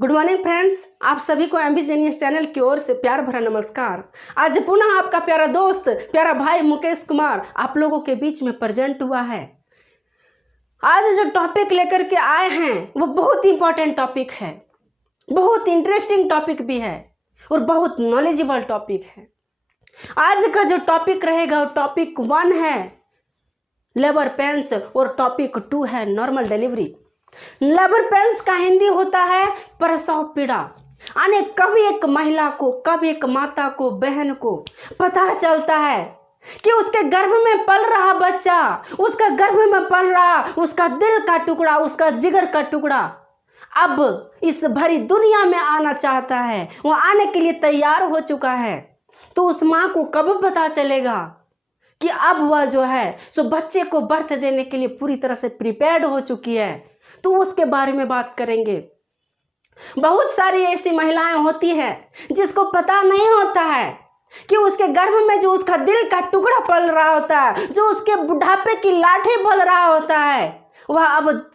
Good morning friends, आप सभी को एमबी जेनियस चैनल की ओर से प्यार भरा नमस्कार। आज पुनः आपका प्यारा दोस्त, प्यारा भाई मुकेश कुमार आप लोगों के बीच में प्रेजेंट हुआ है। आज जो टॉपिक लेकर के आए हैं वो बहुत इंपॉर्टेंट टॉपिक है, बहुत इंटरेस्टिंग टॉपिक भी है और बहुत नॉलेजेबल टॉपिक है। आज का जो टॉपिक रहेगा वो टॉपिक 1 है लेबर पेन्स और टॉपिक 2 है नॉर्मल डिलीवरी। लेबर पेन्स का हिंदी होता है प्रसव पीड़ा। यानी कभी एक महिला को, कभी एक माता को, बहन को पता चलता है कि उसके गर्भ में पल रहा बच्चा, उसका गर्भ में पल रहा उसका दिल का टुकड़ा, उसका जिगर का टुकड़ा अब इस भरी दुनिया में आना चाहता है, वो आने के लिए तैयार हो चुका है। तो उस माँ को कब पता चलेगा कि अब वह जो है सो बच्चे को बर्थ देने के लिए पूरी तरह से प्रिपेयर्ड हो चुकी है। तो उसके बारे में बात करेंगे। बहुत सारी ऐसी महिलाएं होती हैं जिसको पता नहीं होता है कि उसके गर्भ में जो उसका दिल का टुकड़ा पल रहा होता है, जो उसके बुढ़ापे की लाठी पल रहा होता है, वह अब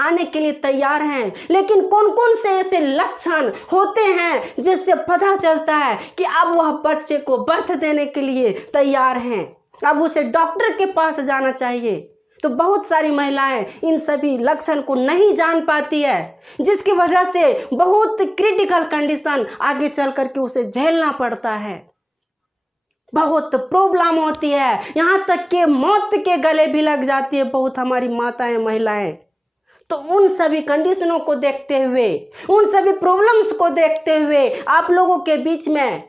आने के लिए तैयार हैं। लेकिन कौन कौन से ऐसे लक्षण होते हैं जिससे पता चलता है कि अब वह बच्चे को बर्थ देने के लिए तैयार हैं, अब उसे डॉक्टर के पास जाना चाहिए। तो बहुत सारी महिलाएं इन सभी लक्षण को नहीं जान पाती है, जिसकी वजह से बहुत क्रिटिकल कंडीशन आगे चल करके उसे झेलना पड़ता है। बहुत प्रॉब्लम होती है, यहाँ तक कि मौत के गले भी लग जाती है बहुत हमारी माताएं, महिलाएं। तो उन सभी कंडीशनों को देखते हुए, उन सभी प्रॉब्लम्स को देखते हुए आप लोगों के बीच में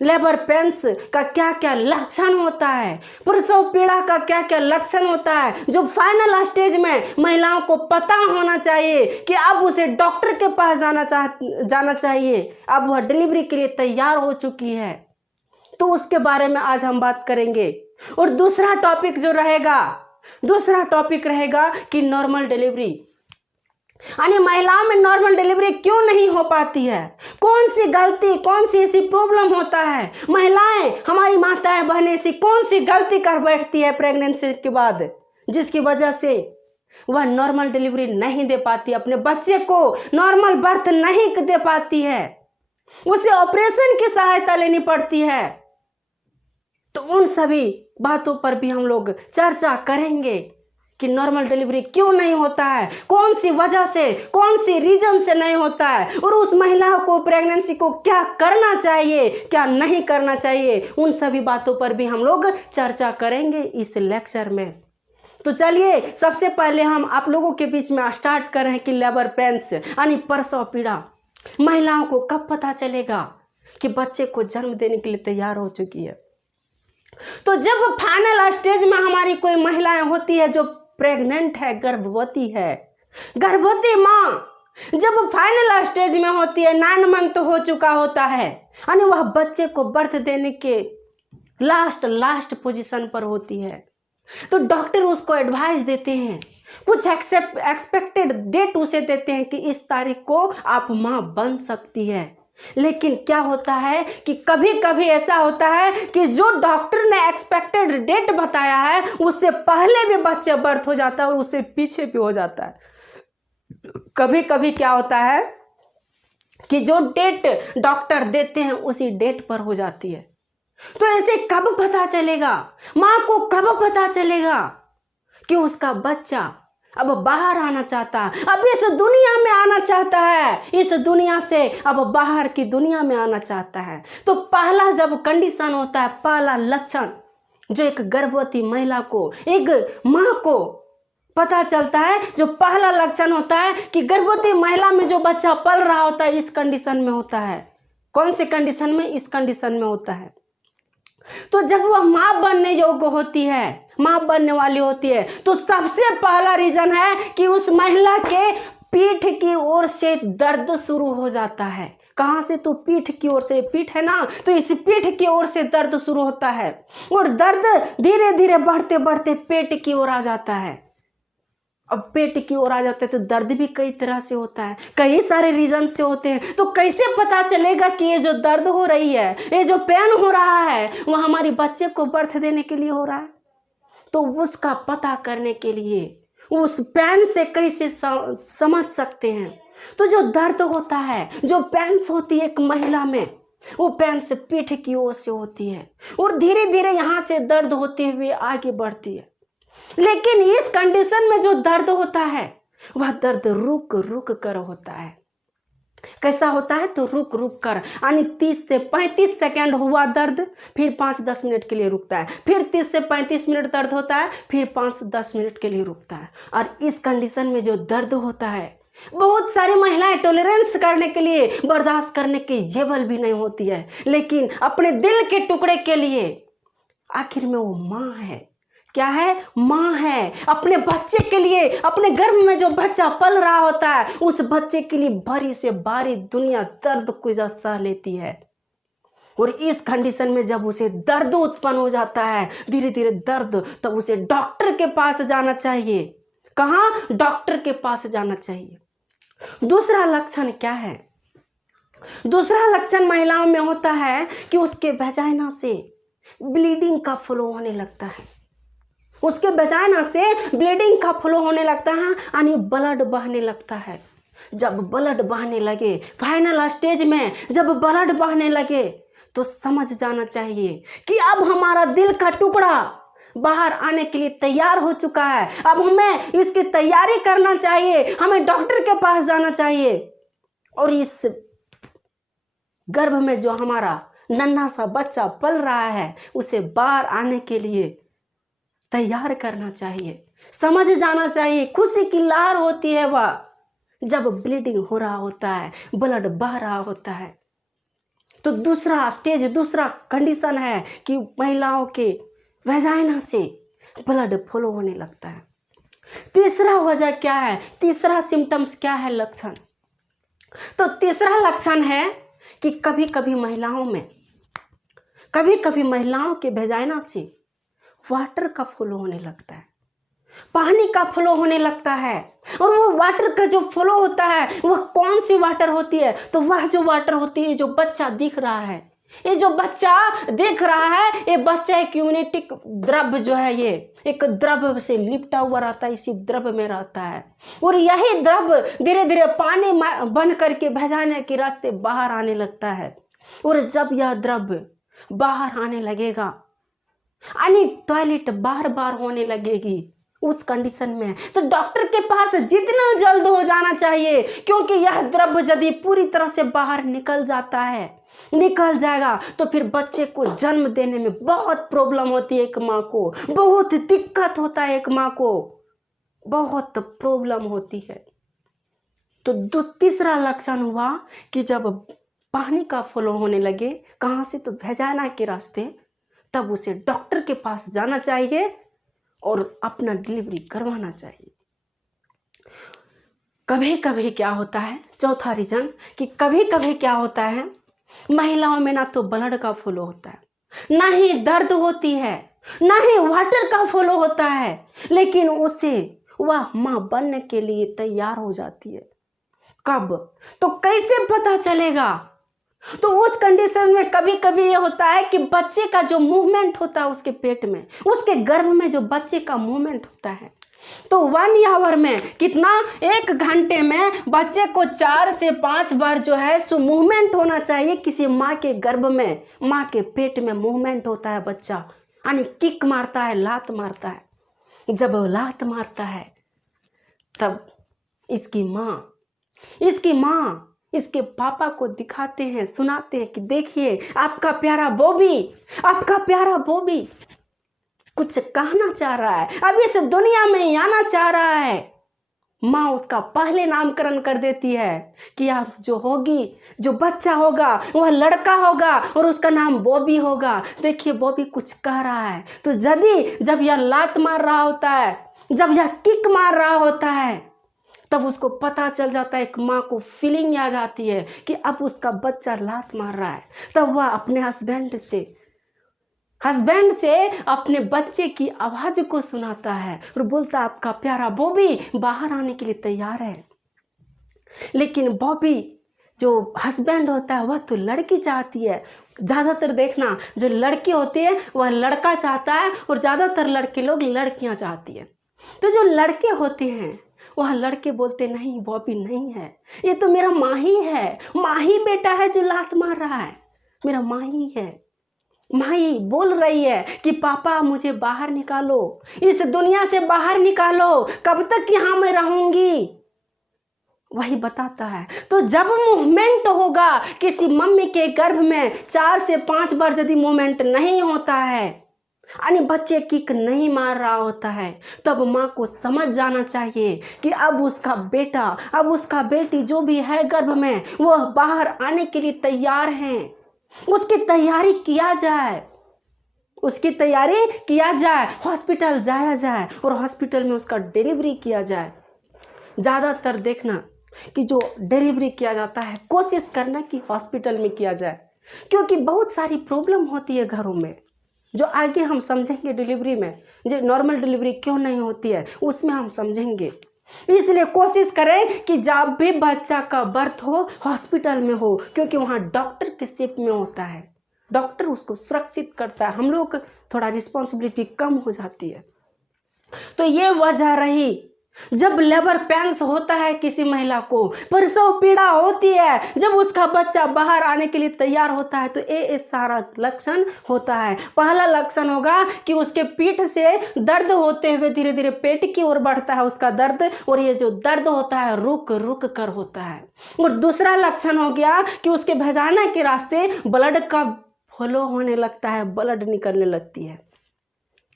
लेबर पेन्स का क्या क्या लक्षण होता है, प्रसव पीड़ा का क्या क्या लक्षण होता है, जो फाइनल स्टेज में महिलाओं को पता होना चाहिए कि अब उसे डॉक्टर के पास जाना चाहिए, अब वह डिलीवरी के लिए तैयार हो चुकी है। तो उसके बारे में आज हम बात करेंगे। और दूसरा टॉपिक रहेगा कि नॉर्मल डिलीवरी, यानी महिलाओं में नॉर्मल डिलीवरी क्यों नहीं हो पाती है, कौन सी गलती, कौन सी ऐसी प्रॉब्लम होता है, महिलाएं, हमारी माताएं बहनें ऐसी कौन सी गलती कर बैठती है प्रेगनेंसी के बाद, जिसकी वजह से वह नॉर्मल डिलीवरी नहीं दे पाती, अपने बच्चे को नॉर्मल बर्थ नहीं दे पाती है, उसे ऑपरेशन की सहायता लेनी पड़ती है। तो उन सभी बातों पर भी हम लोग चर्चा करेंगे कि नॉर्मल डिलीवरी क्यों नहीं होता है, कौन सी वजह से, कौन सी रीजन से नहीं होता है, और उस महिला को प्रेगनेंसी को क्या करना चाहिए, क्या नहीं करना चाहिए, उन सभी बातों पर भी हम लोग चर्चा करेंगे इस लेक्चर में। तो चलिए सबसे पहले हम आप लोगों के बीच में स्टार्ट कर रहे हैं कि लेबर पेन्स यानी प्रसव पीड़ा महिलाओं को कब पता चलेगा कि बच्चे को जन्म देने के लिए तैयार हो चुकी है। तो जब फाइनल स्टेज में हमारी कोई महिलाएं होती है जो प्रेग्नेंट है, गर्भवती है, गर्भवती माँ जब फाइनल स्टेज में होती है, 9 मंथ हो चुका होता है, यानी वह बच्चे को बर्थ देने के लास्ट पोजीशन पर होती है, तो डॉक्टर उसको एडवाइस देते हैं, कुछ एक्सपेक्टेड डेट उसे देते हैं कि इस तारीख को आप माँ बन सकती है। लेकिन क्या होता है कि कभी कभी ऐसा होता है कि जो डॉक्टर ने एक्सपेक्टेड डेट बताया है उससे पहले भी बच्चा बर्थ हो जाता है और उससे पीछे भी हो जाता है। कभी कभी क्या होता है कि जो डेट डॉक्टर देते हैं उसी डेट पर हो जाती है। तो ऐसे कब पता चलेगा, माँ को कब पता चलेगा कि उसका बच्चा अब बाहर आना चाहता है, अब इस दुनिया में आना चाहता है, इस दुनिया से अब बाहर की दुनिया में आना चाहता है। तो पहला जब कंडीशन होता है, पहला लक्षण जो एक गर्भवती महिला को, एक माँ को पता चलता है, जो पहला लक्षण होता है कि गर्भवती महिला में जो बच्चा पल रहा होता है इस कंडीशन में होता है। कौन से कंडीशन में? इस कंडीशन में होता है। तो जब वह माँ बनने योग्य होती है, माँ बनने वाली होती है, तो सबसे पहला रीजन है कि उस महिला के पीठ की ओर से दर्द शुरू हो जाता है। कहाँ से? तो पीठ की ओर से, पीठ है ना, तो इस पीठ की ओर से दर्द शुरू होता है और दर्द धीरे धीरे बढ़ते बढ़ते पेट की ओर आ जाता है। अब पेट की ओर आ जाते हैं तो दर्द भी कई तरह से होता है, कई सारे रीजन से होते हैं। तो कैसे पता चलेगा कि ये जो दर्द हो रही है, ये जो पेन हो रहा है, वो हमारे बच्चे को बर्थ देने के लिए हो रहा है? तो उसका पता करने के लिए उस पेन से कैसे समझ सकते हैं, तो जो दर्द होता है, जो पेंस होती है एक महिला में, वो पेंस पीठ की ओर से होती है और धीरे धीरे यहाँ से दर्द होते हुए आगे बढ़ती है। लेकिन इस कंडीशन में जो दर्द होता है वह दर्द रुक रुक कर होता है। कैसा होता है? तो रुक रुक कर, यानी 30 से 35 सेकंड हुआ दर्द, फिर 5-10 मिनट के लिए रुकता है, फिर 30 से 35 मिनट दर्द होता है, फिर 5-10 मिनट के लिए रुकता है। और इस कंडीशन में जो दर्द होता है, बहुत सारी महिलाएं टॉलरेंस करने के लिए, बर्दाश्त करने की जेबल भी नहीं होती है, लेकिन अपने दिल के टुकड़े के लिए आखिर में वो माँ है। क्या है? माँ है। अपने बच्चे के लिए, अपने गर्भ में जो बच्चा पल रहा होता है, उस बच्चे के लिए भारी से भारी दुनिया दर्द को सह लेती है। और इस कंडीशन में जब उसे दर्द उत्पन्न हो जाता है, धीरे धीरे दर्द, तो उसे डॉक्टर के पास जाना चाहिए। कहाँ? डॉक्टर के पास जाना चाहिए। दूसरा लक्षण क्या है? दूसरा लक्षण महिलाओं में होता है कि उसके वेजाइना से ब्लीडिंग का फ्लो होने लगता है। उसके वेजाइना से ब्लीडिंग का फ्लो होने लगता है, यानी ब्लड बहने लगता है। जब ब्लड बहने लगे, फाइनल स्टेज में जब ब्लड बहने लगे, तो समझ जाना चाहिए कि अब हमारा दिल का टुकड़ा बाहर आने के लिए तैयार हो चुका है। अब हमें इसकी तैयारी करना चाहिए, हमें डॉक्टर के पास जाना चाहिए और इस गर्भ में जो हमारा नन्हा सा बच्चा पल रहा है, उसे बाहर आने के लिए तैयार करना चाहिए। समझ जाना चाहिए, खुशी की लहर होती है वह जब ब्लीडिंग हो रहा होता है, ब्लड बह रहा होता है। तो दूसरा स्टेज, दूसरा कंडीशन है कि महिलाओं के वेजाइना से ब्लड फ्लो होने लगता है। तीसरा वजह क्या है? तीसरा सिम्टम्स क्या है? लक्षण। तो तीसरा लक्षण है कि कभी कभी महिलाओं के वेजाइना से वाटर का फ्लो होने लगता है, पानी का फ्लो होने लगता है। और वो वाटर का जो फ्लो होता है, वह कौन सी वाटर होती है? तो वह जो वाटर होती है जो बच्चा दिख रहा है, ये जो बच्चा दिख रहा है, ये बच्चा एक यूनिटिक द्रव जो है, ये एक द्रव से लिपटा हुआ रहता है, इसी द्रव में रहता है। और यही द्रव धीरे धीरे पानी बन करके वेजाइना के रास्ते बाहर आने लगता है। और जब यह द्रव बाहर आने लगेगा, यानी टॉयलेट बार बार होने लगेगी, उस कंडीशन में तो डॉक्टर के पास जितना जल्द हो जाना चाहिए, क्योंकि यह द्रव यदि पूरी तरह से बाहर निकल जाएगा तो फिर बच्चे को जन्म देने में बहुत प्रॉब्लम होती है। एक माँ को बहुत दिक्कत होता है, एक माँ को बहुत प्रॉब्लम होती है। तो तीसरा लक्षण हुआ कि जब पानी का फ्लो होने लगे, कहाँ से? तो वेजाइना के रास्ते, तब उसे डॉक्टर के पास जाना चाहिए और अपना डिलीवरी करवाना चाहिए। कभी कभी क्या होता है, चौथा रीजन, कि कभी कभी क्या होता है, महिलाओं में ना तो ब्लड का फ्लो होता है, ना ही दर्द होती है, ना ही वाटर का फ्लो होता है, लेकिन उसे वह माँ बनने के लिए तैयार हो जाती है। कब? तो कैसे पता चलेगा? तो उस कंडीशन में कभी कभी ये होता है कि बच्चे का जो मूवमेंट होता है उसके पेट में, उसके गर्भ में जो बच्चे का मूवमेंट होता है, तो 1 आवर में कितना, 1 घंटे में बच्चे को 4 से 5 बार जो है सो मूवमेंट होना चाहिए। किसी माँ के गर्भ में, माँ के पेट में मूवमेंट होता है बच्चा, यानी किक मारता है, लात मारता है। जब वो लात मारता है तब इसकी माँ इसके पापा को दिखाते हैं, सुनाते हैं कि देखिए आपका प्यारा बॉबी कुछ कहना चाह रहा है, अब इस दुनिया में ही आना चाह रहा है। माँ उसका पहले नामकरण कर देती है कि आप जो बच्चा होगा वह लड़का होगा और उसका नाम बॉबी होगा। देखिए बॉबी कुछ कह रहा है। तो जब यह लात मार रहा होता है, जब यह किक मार रहा होता है, तब उसको पता चल जाता है, एक माँ को फीलिंग आ जाती है कि अब उसका बच्चा लात मार रहा है। तब वह अपने हस्बैंड से अपने बच्चे की आवाज को सुनाता है और बोलता है आपका प्यारा बॉबी बाहर आने के लिए तैयार है। लेकिन बॉबी जो हस्बैंड होता है वह तो लड़की चाहती है। ज़्यादातर देखना, जो लड़की होती है वह लड़का चाहता है और ज़्यादातर लड़के लोग लड़कियां चाहती है। तो जो लड़के होते हैं वह लड़के बोलते नहीं बॉबी नहीं है, ये तो मेरा माही है, माही बेटा है जो लात मार रहा है, मेरा माही है। माही बोल रही है कि पापा मुझे बाहर निकालो, इस दुनिया से बाहर निकालो, कब तक यहाँ मैं रहूंगी, वही बताता है। तो जब मूवमेंट होगा किसी मम्मी के गर्भ में 4 से 5 बार यदि मूवमेंट नहीं होता है, यानी बच्चे किक नहीं मार रहा होता है, तब माँ को समझ जाना चाहिए कि अब उसका बेटा, अब उसका बेटी जो भी है गर्भ में, वह बाहर आने के लिए तैयार हैं। उसकी तैयारी किया जाए, उसकी तैयारी किया जाए, हॉस्पिटल जाया जाए और हॉस्पिटल में उसका डिलीवरी किया जाए। ज़्यादातर देखना कि जो डिलीवरी किया जाता है, कोशिश करना कि हॉस्पिटल में किया जाए, क्योंकि बहुत सारी प्रॉब्लम होती है घरों में, जो आगे हम समझेंगे डिलीवरी में। जो नॉर्मल डिलीवरी क्यों नहीं होती है उसमें हम समझेंगे। इसलिए कोशिश करें कि जब भी बच्चा का बर्थ हो हॉस्पिटल में हो, क्योंकि वहाँ डॉक्टर के शेप में होता है, डॉक्टर उसको सुरक्षित करता है, हम लोग थोड़ा रिस्पॉन्सिबिलिटी कम हो जाती है। तो ये वजह रही। जब लेबर पेन्स होता है किसी महिला को, प्रसव पीड़ा होती है, जब उसका बच्चा बाहर आने के लिए तैयार होता है, तो ये सारा लक्षण होता है। पहला लक्षण होगा कि उसके पीठ से दर्द होते हुए धीरे धीरे पेट की ओर बढ़ता है उसका दर्द, और ये जो दर्द होता है रुक रुक कर होता है। और दूसरा लक्षण हो गया कि उसके वजाइना के रास्ते ब्लड का फ्लो होने लगता है, ब्लड निकलने लगती है,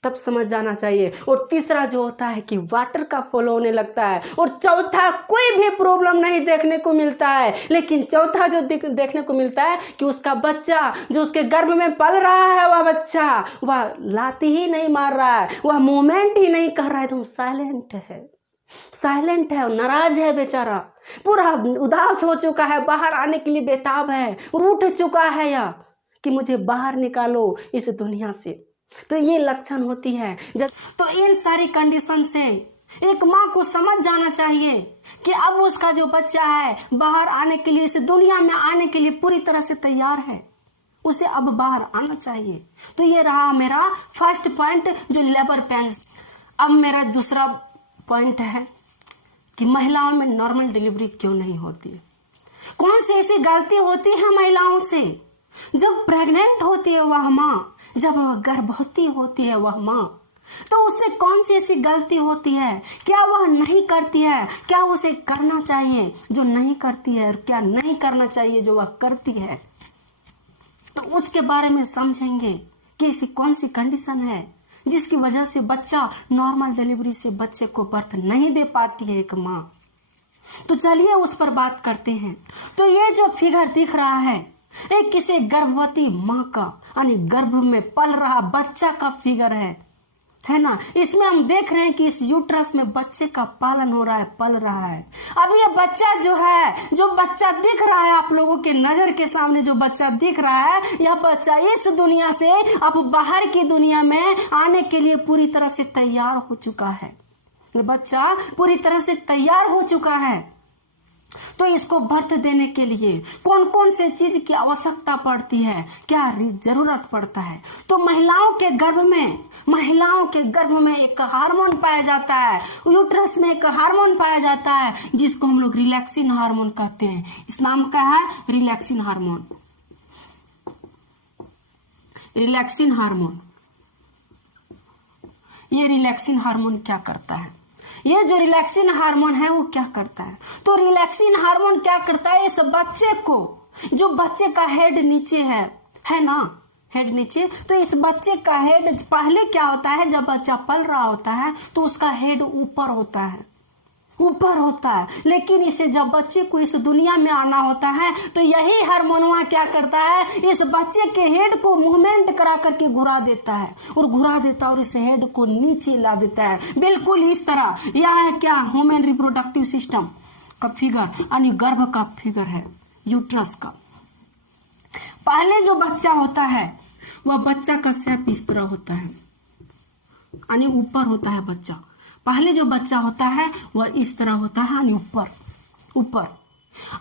तब समझ जाना चाहिए। और तीसरा जो होता है कि वाटर का फ्लो होने लगता है। और चौथा कोई भी प्रॉब्लम नहीं देखने को मिलता है, लेकिन चौथा जो देखने को मिलता है कि उसका बच्चा जो उसके गर्भ में पल रहा है, वह बच्चा वह लाती ही नहीं मार रहा है, वह मूवमेंट ही नहीं कर रहा है, एकदम साइलेंट है, साइलेंट है, नाराज है बेचारा, पूरा उदास हो चुका है, बाहर आने के लिए बेताब है, रूठ चुका है या कि मुझे बाहर निकालो इस दुनिया से। तो ये लक्षण होती है। तो इन सारी कंडीशन से एक माँ को समझ जाना चाहिए कि अब उसका जो बच्चा है बाहर आने के लिए, इस दुनिया में आने के लिए पूरी तरह से तैयार है, उसे अब बाहर आना चाहिए। तो ये रहा मेरा फर्स्ट पॉइंट जो लेबर पेन्स। अब मेरा दूसरा पॉइंट है कि महिलाओं में नॉर्मल डिलीवरी क्यों नहीं होती है। कौन सी ऐसी गलती होती है महिलाओं से? जब प्रेग्नेंट होती है वह माँ, जब वह गर्भवती होती है वह माँ, तो उससे कौन सी ऐसी गलती होती है? क्या वह नहीं करती है? क्या उसे करना चाहिए जो नहीं करती है, और क्या नहीं करना चाहिए जो वह करती है? तो उसके बारे में समझेंगे कि ऐसी कौन सी कंडीशन है जिसकी वजह से बच्चा नॉर्मल डिलीवरी से बच्चे को बर्थ नहीं दे पाती है एक माँ। तो चलिए उस पर बात करते हैं। तो ये जो फिगर दिख रहा है एक किसी गर्भवती माँ का, यानी गर्भ में पल रहा बच्चा का फिगर है ना। इसमें हम देख रहे हैं कि इस यूट्रस में बच्चे का पालन हो रहा है, पल रहा है। अब ये बच्चा जो है, जो बच्चा दिख रहा है आप लोगों के नजर के सामने, जो बच्चा दिख रहा है, यह बच्चा इस दुनिया से अब बाहर की दुनिया में आने के लिए पूरी तरह से तैयार हो चुका है। ये बच्चा पूरी तरह से तैयार हो चुका है। तो इसको बर्थ देने के लिए कौन कौन से चीज की आवश्यकता पड़ती है, क्या जरूरत पड़ता है? तो महिलाओं के गर्भ में एक हार्मोन पाया जाता है, यूट्रस में एक हार्मोन पाया जाता है जिसको हम लोग रिलैक्सिन हार्मोन कहते हैं। इस नाम का है रिलैक्सिन हार्मोन। रिलैक्सिन हार्मोन, ये रिलैक्सिन हार्मोन क्या करता है? ये जो रिलैक्सिन हार्मोन है वो क्या करता है? तो रिलैक्सिन हार्मोन क्या करता है, इस बच्चे को, जो बच्चे का हेड नीचे है ना, हेड नीचे, तो इस बच्चे का हेड पहले क्या होता है, जब बच्चा पल रहा होता है तो उसका हेड ऊपर होता है, लेकिन इसे जब बच्चे को इस दुनिया में आना होता है तो यही हार्मोन क्या करता है, इस बच्चे के हेड को मूवमेंट करा करके घुरा देता है और इस हेड को नीचे ला देता है, बिल्कुल इस तरह। यह है क्या, ह्यूमन रिप्रोडक्टिव सिस्टम का फिगर, यानी गर्भ का फिगर है, यूट्रस का। पहले जो बच्चा होता है वह बच्चा का शेप इस तरह होता है, यानी ऊपर होता है बच्चा। पहले जो बच्चा होता है वह इस तरह होता है, यानी ऊपर।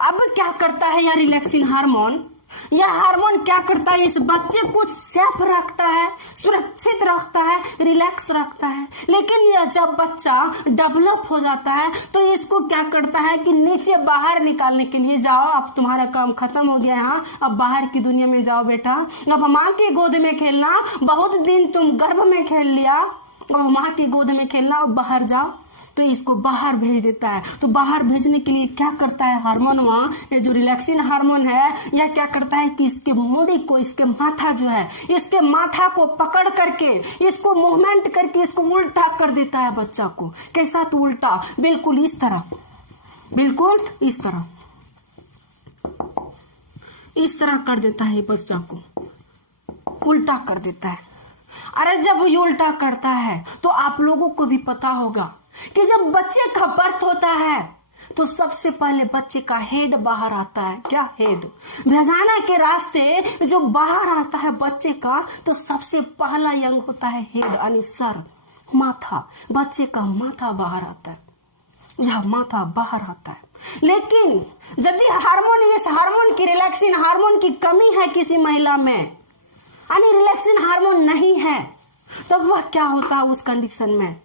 अब क्या करता है यह रिलैक्सिन हार्मोन, यह हार्मोन क्या करता है, इस बच्चे को सेफ रखता है, सुरक्षित रखता है, रिलैक्स रखता है। लेकिन यह जब बच्चा डेवलप हो जाता है तो इसको क्या करता है कि नीचे बाहर निकालने के लिए, जाओ अब तुम्हारा काम खत्म हो गया, यहाँ अब बाहर की दुनिया में जाओ बेटा, अब माँ की गोद में खेलना, बहुत दिन तुम गर्भ में खेल लिया, अब माँ की गोद में खेलना, अब बाहर जाओ। तो इसको बाहर भेज देता है। तो बाहर भेजने के लिए क्या करता है हार्मोन, वहाँ ये जो रिलैक्सिन हार्मोन है, यह क्या करता है कि इसके मूडी को, इसके माथा जो है, इसके माथा को पकड़ करके, इसको मूवमेंट करके इसको उल्टा कर देता है बच्चा को। कैसा? तो उल्टा, बिल्कुल इस तरह, बिल्कुल इस तरह, इस तरह कर देता है बच्चा को, उल्टा कर देता है। अरे जब ये उल्टा करता है तो आप लोगों को भी पता होगा कि जब बच्चे का बर्थ होता है तो सबसे पहले बच्चे का हेड बाहर आता है। क्या? हेड। वजाना के रास्ते जो बाहर आता है बच्चे का, तो सबसे पहला अंग होता है हेड, यानी सर, माथा। बच्चे का माथा बाहर आता है, यह माथा बाहर आता है। लेकिन यदि हार्मोन, इस हार्मोन की, रिलैक्सिन हार्मोन की कमी है किसी महिला में, यानी रिलैक्सिन हार्मोन नहीं है, तब वह क्या होता है उस कंडीशन में?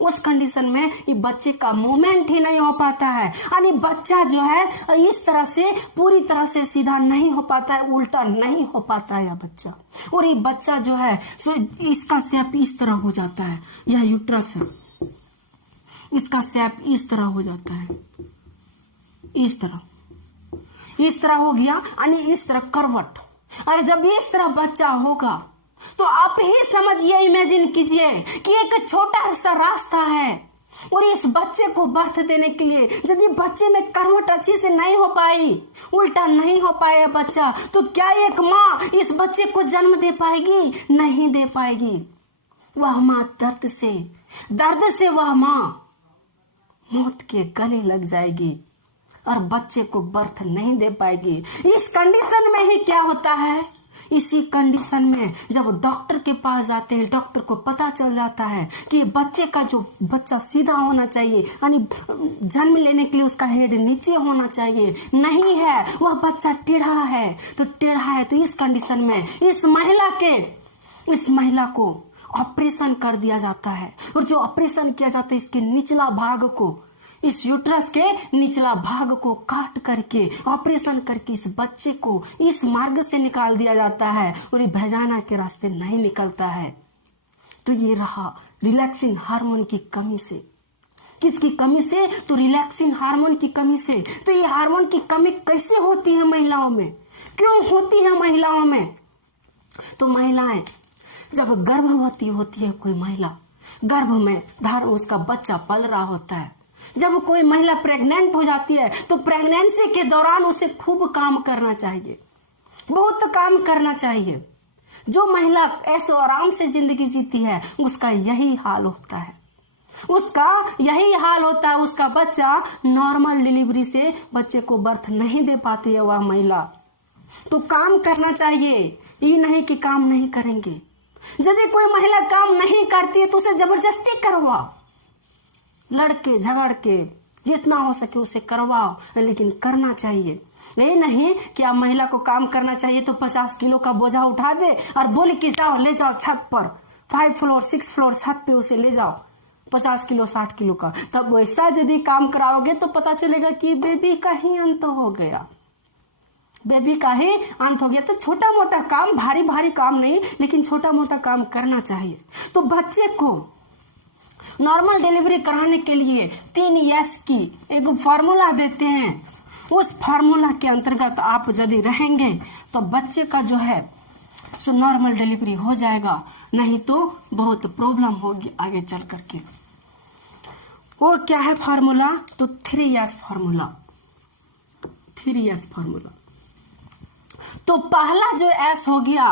उस कंडीशन में ये बच्चे का मूवमेंट ही नहीं हो पाता है, यानी बच्चा जो है इस तरह से पूरी तरह से सीधा नहीं हो पाता है, उल्टा नहीं हो पाता है यह बच्चा। और ये बच्चा जो है सो इसका शेप इस तरह हो जाता है, यह यूट्रस है, इसका शेप इस तरह हो जाता है, इस तरह हो गया, यानी इस तरह करवट। अरे जब इस तरह बच्चा होगा तो आप ही समझिए, इमेजिन कीजिए कि एक छोटा सा रास्ता है, और इस बच्चे को बर्थ देने के लिए यदि बच्चे में करवट अच्छी से नहीं हो पाई, उल्टा नहीं हो पाया बच्चा, तो क्या एक माँ इस बच्चे को जन्म दे पाएगी? नहीं दे पाएगी। वह माँ दर्द से वह माँ मौत के गले लग जाएगी और बच्चे को बर्थ नहीं दे पाएगी। इस कंडीशन में ही क्या होता है, इसी कंडीशन में जब डॉक्टर के पास जाते हैं, डॉक्टर को पता चल जाता है कि बच्चे का जो बच्चा सीधा होना चाहिए, यानी जन्म लेने के लिए उसका हेड नीचे होना चाहिए, नहीं है, वह बच्चा टेढ़ा है। तो इस कंडीशन में इस महिला को ऑपरेशन कर दिया जाता है। और जो ऑपरेशन किया जाता है, इसके निचला भाग को, इस यूट्रस के निचला भाग को काट करके, ऑपरेशन करके इस बच्चे को इस मार्ग से निकाल दिया जाता है, और ये वजाना के रास्ते नहीं निकलता है। तो ये रहा रिलैक्सिन हार्मोन की कमी से। किसकी कमी से? तो रिलैक्सिन हार्मोन की कमी से। तो ये हार्मोन की कमी कैसे होती है महिलाओं में, क्यों होती है महिलाओं में? तो महिलाएं जब गर्भवती होती है, कोई महिला गर्भ में उसका बच्चा पल रहा होता है, जब कोई महिला प्रेग्नेंट हो जाती है तो प्रेगनेंसी के दौरान उसे खूब काम करना चाहिए, बहुत काम करना चाहिए। जो महिला ऐसे आराम से जिंदगी जीती है उसका यही हाल होता है, उसका बच्चा नॉर्मल डिलीवरी से बच्चे को बर्थ नहीं दे पाती है वह महिला। तो काम करना चाहिए, ये नहीं कि काम नहीं करेंगे। यदि कोई महिला काम नहीं करती है तो उसे जबरदस्ती करवाओ, लड़के झगड़ के जितना हो सके उसे करवाओ, लेकिन करना चाहिए। ये नहीं कि आप महिला को काम करना चाहिए तो 50 किलो का बोझा उठा दे और बोले कि जाओ ले जाओ छत पर, 5 फ्लोर 6 फ्लोर छत पे उसे ले जाओ 50 किलो 60 किलो का। तब वैसा यदि काम कराओगे तो पता चलेगा कि बेबी का ही अंत हो गया, तो छोटा मोटा काम, भारी भारी काम नहीं, लेकिन छोटा मोटा काम करना चाहिए। तो बच्चे को नॉर्मल डिलीवरी कराने के लिए 3 S की एक फार्मूला देते हैं। उस फार्मूला के अंतर्गत आप यदि रहेंगे तो बच्चे का जो है सो नॉर्मल डिलीवरी हो जाएगा, नहीं तो बहुत प्रॉब्लम होगी आगे चल करके। वो क्या है फार्मूला? तो 3S फार्मूला। तो पहला जो S हो गया,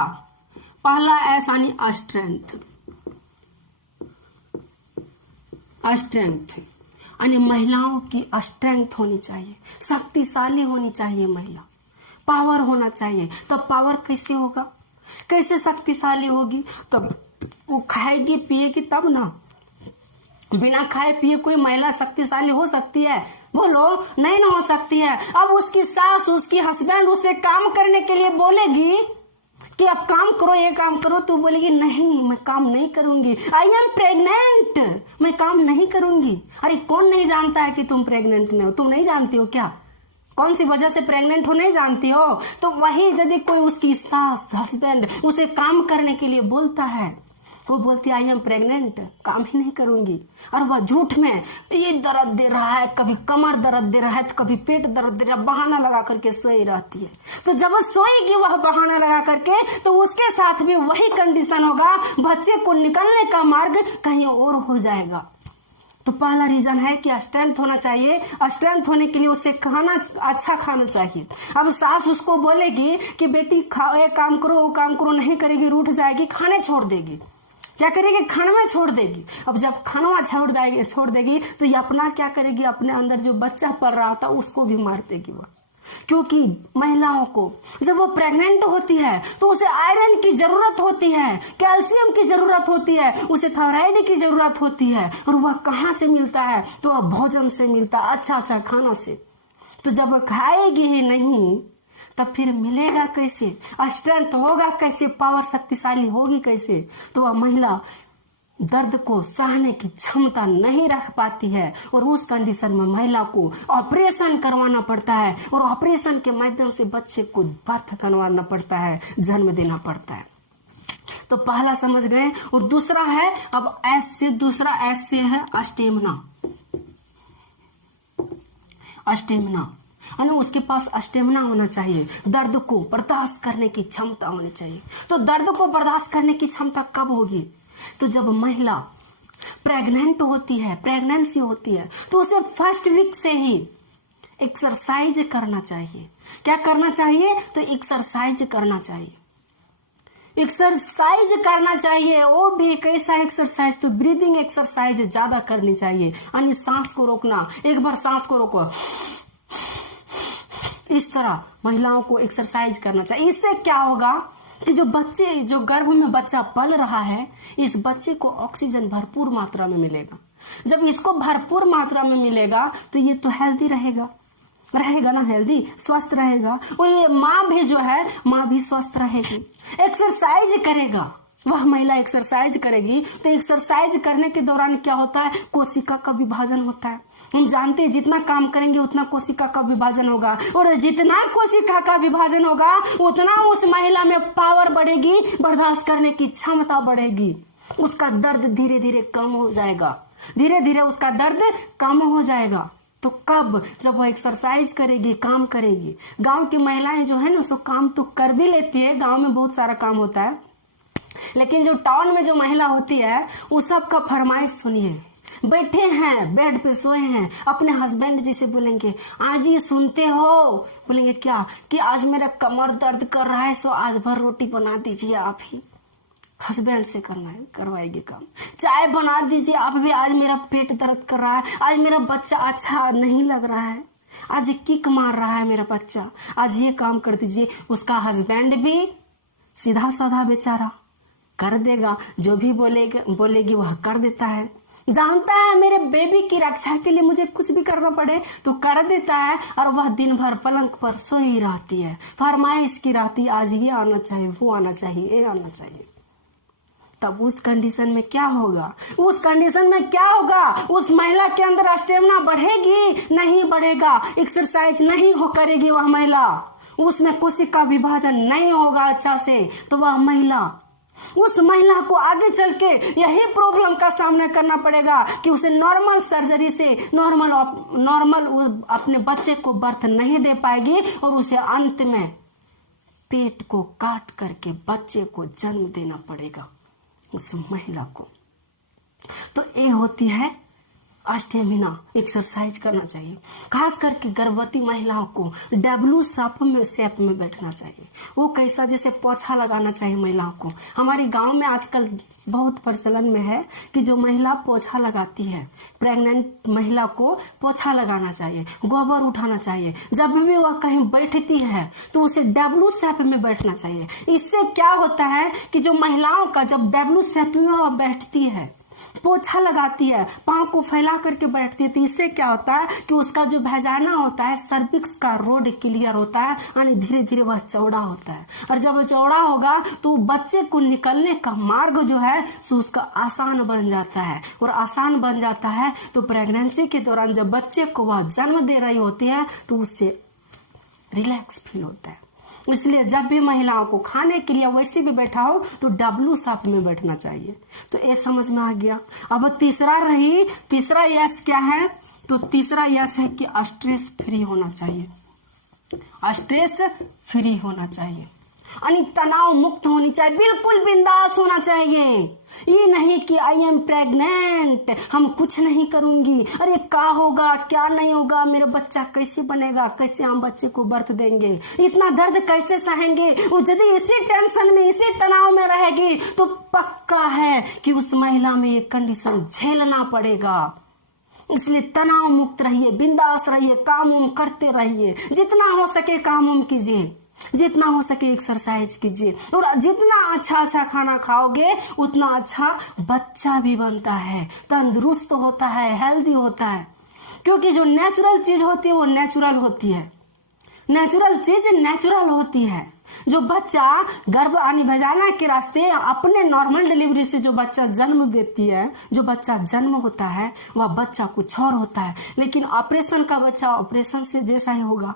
पहला S यानी स्ट्रेंथ, यानी महिलाओं की स्ट्रेंथ होनी चाहिए, शक्तिशाली होनी चाहिए महिला, पावर होना चाहिए। तब पावर कैसे होगा, कैसे शक्तिशाली होगी? तब वो खाएगी पिएगी तब ना। बिना खाए पिए कोई महिला शक्तिशाली हो सकती है? बोलो, नहीं ना हो सकती है। अब उसकी सास, उसकी हस्बैंड उसे काम करने के लिए बोलेगी कि अब काम करो, ये काम करो, तो बोलेगी नहीं मैं काम नहीं करूंगी, आई एम प्रेग्नेंट, मैं काम नहीं करूंगी। अरे कौन नहीं जानता है कि तुम प्रेग्नेंट नहीं हो? तुम नहीं जानती हो क्या? कौन सी वजह से प्रेग्नेंट हो नहीं जानती हो? तो वही यदि कोई उसकी सास, हस्बैंड उसे काम करने के लिए बोलता है, वो बोलती है आई एम प्रेग्नेंट, काम ही नहीं करूंगी, और वह झूठ में ये दर्द दे रहा है, कभी कमर दर्द दे रहा है, तो कभी पेट दर्द दे रहा है, बहाना लगा करके सोई रहती है। तो जब वो सोएगी वह बहाना लगा करके, तो उसके साथ भी वही कंडीशन होगा, बच्चे को निकलने का मार्ग कहीं और हो जाएगा। तो पहला रीजन है कि स्ट्रेंथ होना चाहिए। स्ट्रेंथ होने के लिए उसे खाना, अच्छा खाना चाहिए। अब सास उसको बोलेगी कि बेटी ये काम करो, वो काम करो, नहीं करेगी, रूठ जाएगी, खाने छोड़ देगी। क्या करेगी? खाना छोड़ देगी। अब जब खाना छोड़ देगी तो ये अपना क्या करेगी? अपने अंदर जो बच्चा पल रहा था उसको भी मार देगी वह। क्योंकि महिलाओं को जब वो प्रेग्नेंट होती है तो उसे आयरन की जरूरत होती है, कैल्शियम की जरूरत होती है, उसे थायराइड की जरूरत होती है। और वह कहाँ से मिलता है? तो वह भोजन से मिलता है, अच्छा अच्छा खाना से। तो जब वह खाएगी ही नहीं तब फिर मिलेगा कैसे? स्ट्रेंथ होगा कैसे? पावर शक्तिशाली होगी कैसे? तो वह महिला दर्द को सहने की क्षमता नहीं रख पाती है, और उस कंडीशन में महिला को ऑपरेशन करवाना पड़ता है, और ऑपरेशन के माध्यम से बच्चे को बर्थ करवाना पड़ता है, जन्म देना पड़ता है। तो पहला समझ गए। और दूसरा है, अब दूसरा एस से है स्टेमिना। स्टेमिना यानी उसके पास स्टेमिना होना चाहिए, दर्द को बर्दाश्त करने की क्षमता होनी चाहिए। तो दर्द को बर्दाश्त करने की क्षमता कब होगी? तो जब महिला प्रेग्नेंट होती है, प्रेगनेंसी होती है, तो उसे फर्स्ट वीक से ही एक्सरसाइज करना चाहिए। क्या करना चाहिए? तो एक्सरसाइज करना चाहिए। एक्सरसाइज करना चाहिए। वो भी कैसा एक्सरसाइज? तो ब्रीदिंग एक्सरसाइज ज्यादा करनी चाहिए, यानी सांस को रोकना। एक बार सांस को रोको, इस तरह महिलाओं को एक्सरसाइज करना चाहिए। इससे क्या होगा कि जो गर्भ में बच्चा पल रहा है, इस बच्चे को ऑक्सीजन भरपूर मात्रा में मिलेगा। जब इसको भरपूर मात्रा में मिलेगा तो ये तो हेल्दी रहेगा ना, हेल्दी, स्वस्थ रहेगा। और ये माँ भी जो है, माँ भी स्वस्थ रहेगी। एक्सरसाइज करेगा, वह महिला एक्सरसाइज करेगी, तो एक्सरसाइज करने के दौरान क्या होता है? कोशिका का विभाजन होता है। हम जानते हैं जितना काम करेंगे उतना कोशिका का विभाजन होगा, और जितना कोशिका का विभाजन होगा उतना उस महिला में पावर बढ़ेगी, बर्दाश्त करने की क्षमता बढ़ेगी। उसका दर्द धीरे धीरे कम हो जाएगा, धीरे धीरे उसका दर्द कम हो जाएगा। तो कब? जब वो एक्सरसाइज करेगी, काम करेगी। गांव की महिलाएं जो है ना, सो काम तो कर भी लेती है, गांव में बहुत सारा काम होता है, लेकिन जो टाउन में जो महिला होती है वो सबका फरमाइश सुनिए। बैठे हैं, बेड पे सोए हैं, अपने हस्बैंड जी से बोलेंगे आज ये सुनते हो? बोलेंगे क्या? कि आज मेरा कमर दर्द कर रहा है, सो आज भर रोटी बना दीजिए आप ही। हस्बैंड से करवाएगी काम। चाय बना दीजिए आप भी, आज मेरा पेट दर्द कर रहा है, आज मेरा बच्चा अच्छा नहीं लग रहा है, आज किक मार रहा है मेरा बच्चा, आज ये काम कर दीजिए। उसका हस्बैंड भी सीधा साधा बेचारा कर देगा, जो भी बोलेगी वह कर देता है। जानता है मेरे बेबी की रक्षा के लिए मुझे कुछ भी करना पड़े तो कर देता है, और वह दिन भर पलंग पर सोई रहती है, फरमाइश की रहती है, आज ये आना चाहिए, वो आना चाहिए, ये आना चाहिए। तब उस कंडीशन में क्या होगा? उस कंडीशन में क्या होगा? उस महिला के अंदर स्टेमिना बढ़ेगी? नहीं बढ़ेगा। एक्सरसाइज नहीं हो करेगी वह महिला, उसमें कोशिका विभाजन नहीं होगा अच्छा से, तो वह महिला, उस महिला को आगे चल के यही प्रॉब्लम का सामना करना पड़ेगा कि उसे नॉर्मल सर्जरी से नॉर्मल अपने बच्चे को बर्थ नहीं दे पाएगी, और उसे अंत में पेट को काट करके बच्चे को जन्म देना पड़ेगा उस महिला को। तो ये होती है स्टेमिना। एक्सरसाइज करना चाहिए। खास करके गर्भवती महिलाओं को डब्लू शेप में बैठना चाहिए। वो कैसा? जैसे पोछा लगाना चाहिए महिलाओं को। हमारे गांव में आजकल बहुत प्रचलन में है कि जो महिला पोछा लगाती है, प्रेग्नेंट महिला को पोछा लगाना चाहिए, गोबर उठाना चाहिए। जब भी वह कहीं बैठती है तो उसे डब्लू शेप में बैठना चाहिए। इससे क्या होता है कि जो महिलाओं का जब डब्लू शेप में वह बैठती है पोछा लगाती है, पाँव को फैला करके बैठती है, तो इससे क्या होता है कि उसका जो वजाइना होता है, सर्विक्स का रोड क्लियर होता है, यानी धीरे धीरे वह चौड़ा होता है। और जब वह चौड़ा होगा तो बच्चे को निकलने का मार्ग जो है सो उसका आसान बन जाता है। और आसान बन जाता है तो प्रेगनेंसी के दौरान जब बच्चे को वह जन्म दे रही होती है तो उससे रिलैक्स फील होता है। इसलिए जब भी महिलाओं को खाने के लिए वैसे भी बैठा हो तो डब्लू साफ में बैठना चाहिए। तो ये समझ में आ गया। अब तीसरा यस क्या है? तो तीसरा यस है कि स्ट्रेस फ्री होना चाहिए। स्ट्रेस फ्री होना चाहिए, यानी तनाव मुक्त होनी चाहिए, बिल्कुल बिंदास होना चाहिए। ये नहीं कि आई एम प्रेग्नेंट, हम कुछ नहीं करूंगी, अरे क्या होगा क्या नहीं होगा, मेरा बच्चा कैसे बनेगा, कैसे हम बच्चे को बर्थ देंगे, इतना दर्द कैसे सहेंगे। वो यदि इसी टेंशन में इसी तनाव में रहेगी तो पक्का है कि उस महिला में ये कंडीशन झेलना पड़ेगा। इसलिए तनाव मुक्त रहिए, बिंदास रहिए, काम उम करते रहिए, जितना हो सके काम उम कीजिए, जितना हो सके एक्सरसाइज कीजिए, और जितना अच्छा खाना खाओगे उतना अच्छा बच्चा भी बनता है, तंदुरुस्त होता है, हेल्दी होता है। क्योंकि जो नेचुरल चीज होती है वो नेचुरल होती है, नेचुरल चीज नेचुरल होती है। जो बच्चा गर्भ यानी वजाइना के रास्ते अपने नॉर्मल डिलीवरी से जो बच्चा जन्म देती है, जो बच्चा जन्म होता है वह बच्चा कुछ और होता है। लेकिन ऑपरेशन का बच्चा ऑपरेशन से जैसा ही होगा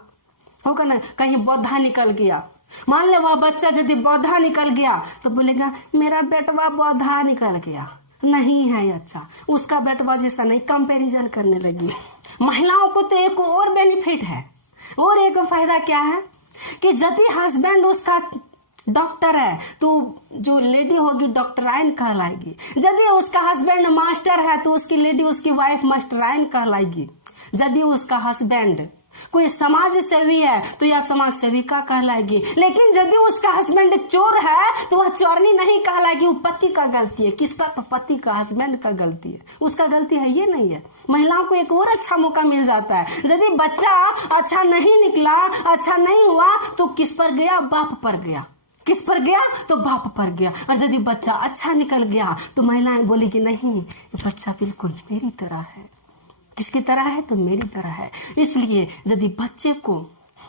ना। कहीं बौधा निकल गया, मान ले वह बच्चा यदि बौधा निकल गया तो बोलेगा मेरा बेटवा बौधा निकल गया, नहीं है अच्छा, उसका बेटवा जैसा नहीं, कंपैरिजन करने लगी। महिलाओं को तो एक और बेनिफिट है, और एक फायदा क्या है कि यदि हस्बैंड उसका डॉक्टर है तो जो लेडी होगी डॉक्टराइन कहलाएगी। यदि उसका हस्बैंड मास्टर है तो उसकी लेडी, उसकी वाइफ मास्टराइन कहलाएगी। यदि उसका हस्बैंड कोई समाज सेवी है तो यह समाज सेविका कहलाएगी। लेकिन यदि उसका हस्बैंड चोर है तो वह चोरनी नहीं कहलाएगी, वो पति का गलती है। किसका? तो पति का, हस्बैंड का गलती है, उसका गलती है, ये नहीं है। महिलाओं को एक और अच्छा मौका मिल जाता है। यदि बच्चा अच्छा नहीं निकला, अच्छा नहीं हुआ तो किस पर गया? बाप पर गया। किस पर गया? तो बाप पर गया। और यदि बच्चा अच्छा निकल गया तो महिलाएं बोलेगी नहीं, बच्चा बिल्कुल मेरी तरह है। किसकी तरह है? तो मेरी तरह है। इसलिए यदि बच्चे को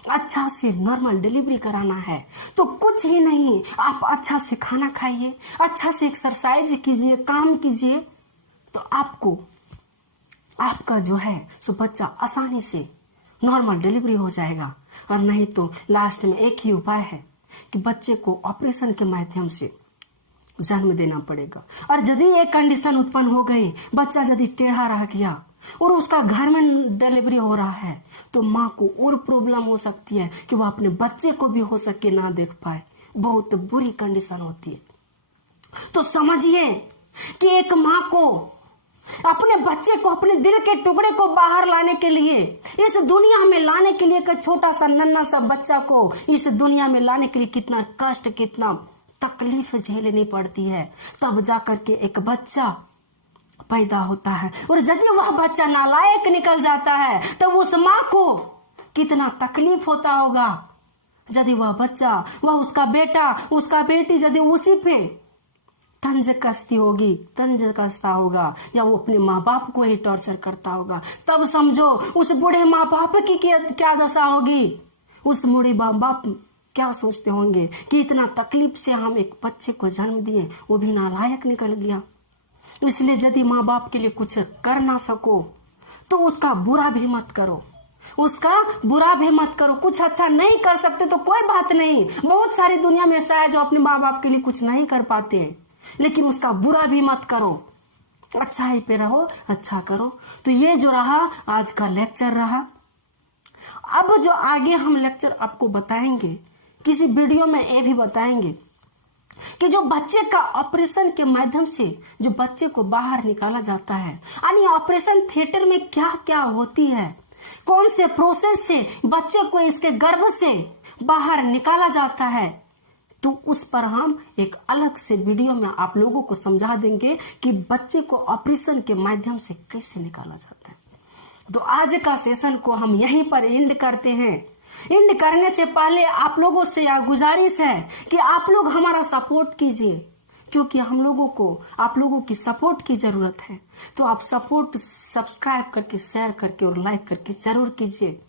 अच्छा से नॉर्मल डिलीवरी कराना है तो कुछ ही नहीं, आप अच्छा से खाना खाइए, अच्छा से एक्सरसाइज कीजिए, काम कीजिए, तो आपका जो है सो बच्चा आसानी से नॉर्मल डिलीवरी हो जाएगा। और नहीं तो लास्ट में एक ही उपाय है कि बच्चे को ऑपरेशन के माध्यम से जन्म देना पड़ेगा। और यदि एक कंडीशन उत्पन्न हो गई, बच्चा यदि टेढ़ा रह गया और उसका घर में डिलीवरी हो रहा है तो माँ को और प्रॉब्लम हो सकती है कि वह अपने बच्चे को भी हो सके ना देख पाए, बहुत बुरी कंडीशन होती है। तो समझिए कि एक माँ को अपने बच्चे को, अपने दिल के टुकड़े को बाहर लाने के लिए, इस दुनिया में लाने के लिए, एक छोटा सा नन्हा सा बच्चा को इस दुनिया में लाने के लिए कितना कष्ट, कितना तकलीफ झेलनी पड़ती है, तब जाकर के एक बच्चा पैदा होता है। और यदि वह बच्चा नालायक निकल जाता है तो उस माँ को कितना तकलीफ होता होगा। यदि वह बच्चा, वह उसका बेटा, उसका बेटी यदि उसी पे तंज कसती होगी, तंज कसता होगा, या वो अपने माँ बाप को ही टॉर्चर करता होगा, तब समझो उस बूढ़े माँ बाप की क्या दशा होगी। उस बूढ़े माँ बाप क्या सोचते होंगे कि इतना तकलीफ से हम एक बच्चे को जन्म दिए, वो भी नालायक निकल गया। इसलिए यदि माँ बाप के लिए कुछ कर ना सको तो उसका बुरा भी मत करो, उसका बुरा भी मत करो। कुछ अच्छा नहीं कर सकते तो कोई बात नहीं, बहुत सारी दुनिया में ऐसा है जो अपने माँ बाप के लिए कुछ नहीं कर पाते हैं, लेकिन उसका बुरा भी मत करो, अच्छा ही पे रहो, अच्छा करो। तो ये जो रहा आज का लेक्चर रहा। अब जो आगे हम लेक्चर आपको बताएंगे, किसी वीडियो में ये भी बताएंगे कि जो बच्चे का ऑपरेशन के माध्यम से जो बच्चे को बाहर निकाला जाता है, यानी ऑपरेशन थिएटर में क्या क्या होती है, कौन से प्रोसेस से बच्चे को इसके गर्भ से बाहर निकाला जाता है, तो उस पर हम एक अलग से वीडियो में आप लोगों को समझा देंगे कि बच्चे को ऑपरेशन के माध्यम से कैसे निकाला जाता है। तो आज का सेशन को हम यहीं पर एंड करते हैं। एंड करने से पहले आप लोगों से यह गुजारिश है कि आप लोग हमारा सपोर्ट कीजिए, क्योंकि हम लोगों को आप लोगों की सपोर्ट की जरूरत है। तो आप सपोर्ट सब्सक्राइब करके, शेयर करके और लाइक करके जरूर कीजिए।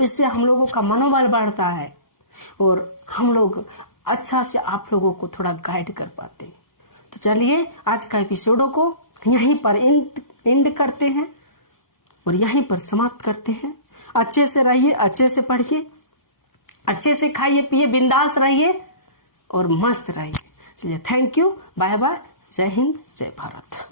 इससे हम लोगों का मनोबल बढ़ता है और हम लोग अच्छा से आप लोगों को थोड़ा गाइड कर पाते हैं। तो चलिए आज का एपिसोडों को यहीं पर एंड करते हैं और यहीं पर समाप्त करते हैं। अच्छे से रहिए, अच्छे से पढ़िए, अच्छे से खाइए पिए, बिंदास रहिए और मस्त रहिए। चलिए, थैंक यू, बाय बाय, जय हिंद, जय भारत।